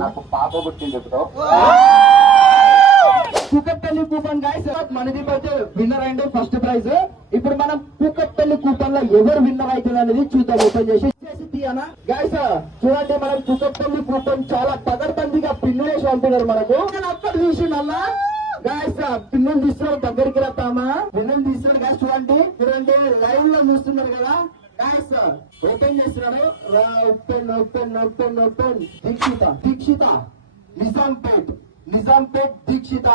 నాకు పాప పుట్టింది ఇప్పుడు. కూకట్పల్లి కూపన్ గాయస్ మనదీప్ అయితే విన్నర్ అయింది ఫస్ట్ ప్రైజ్. ఇప్పుడు మనం కూకట్పల్లి కూపన్ లో ఎవరు విన్నర్ అవుతుంది అనేది చూద్దాం. ఓపెన్ చేసి తీయనా గాయస్. చూడండి మనం కూకట్పల్లి కూపన్ చాలా పగడ్బందీగా పిన్నులు వేసి పంపినారు మనకు. అక్కడ చూసిండల్లా గాయస్ పిన్నులు తీస్తున్నారు, దగ్గరికి రామా పిన్నులు తీస్తున్నారు గాయస్. చూడండి చూడండి లైవ్ లో చూస్తున్నారు కదా గాయస్. ఓపెన్ చేస్తున్నారు. Open open open open. Dikshita Nizampet Dikshita.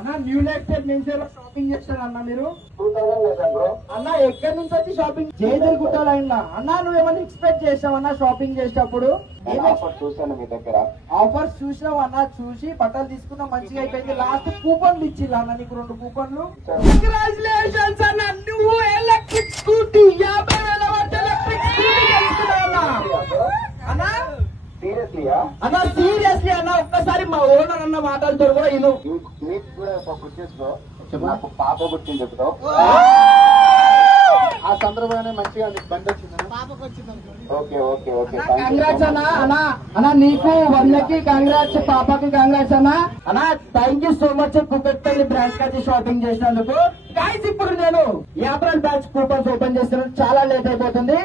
అన్న new lifestyle men's shopping చేస్తారు అన్న మీరు. 2000 బ్రో. అన్న ఎక్కడి నుంచి వచ్చి షాపింగ్ చేయగలుగుతారు అన్న? అన్న నువ్వేమన్నా ఎక్స్పెక్ట్ చేసావన్నా షాపింగ్ చేసేటప్పుడు? చూసాను మీ దగ్గర ఆఫర్స్ చూసినావు అన్న. చూసి బట్టలు తీసుకున్నా మంచిగా అయిపోయింది. లాస్ట్ కూపన్లు ఇచ్చిల్లా అన్న నీకు 2 కూపన్లు. కంగ్రాచులేషన్స్ అన్న, నువ్వు electric scooty 50,000 worth electric scooty గెలుచుకున్నావు అన్న. అన్న సీరియస్లీ అన్న, ఒక్కసారి మా ఓనర్ అన్న మాటలతో కూడా ఇను. మీకు కూడా నాకు పాప పుట్టింది ఇప్పుడు. ఆ సందర్భంగానే మంచిగా బండి వచ్చింది. Okay okay okay. కంగ్రాట్స్ అన్న. అన్న నీకు వందకి కంగ్రాట్స్, పాపకి కంగ్రాట్స్ అన్న. అన్న thank you so much Kukatpally branch కి షాపింగ్ చేసినందుకు. గాయ్స్ ఇప్పుడు నేను ఏప్రిల్ బ్యాచ్ కూపన్స్ ఓపెన్ చేస్తున్నాను, చాలా లేట్ అయిపోతుంది.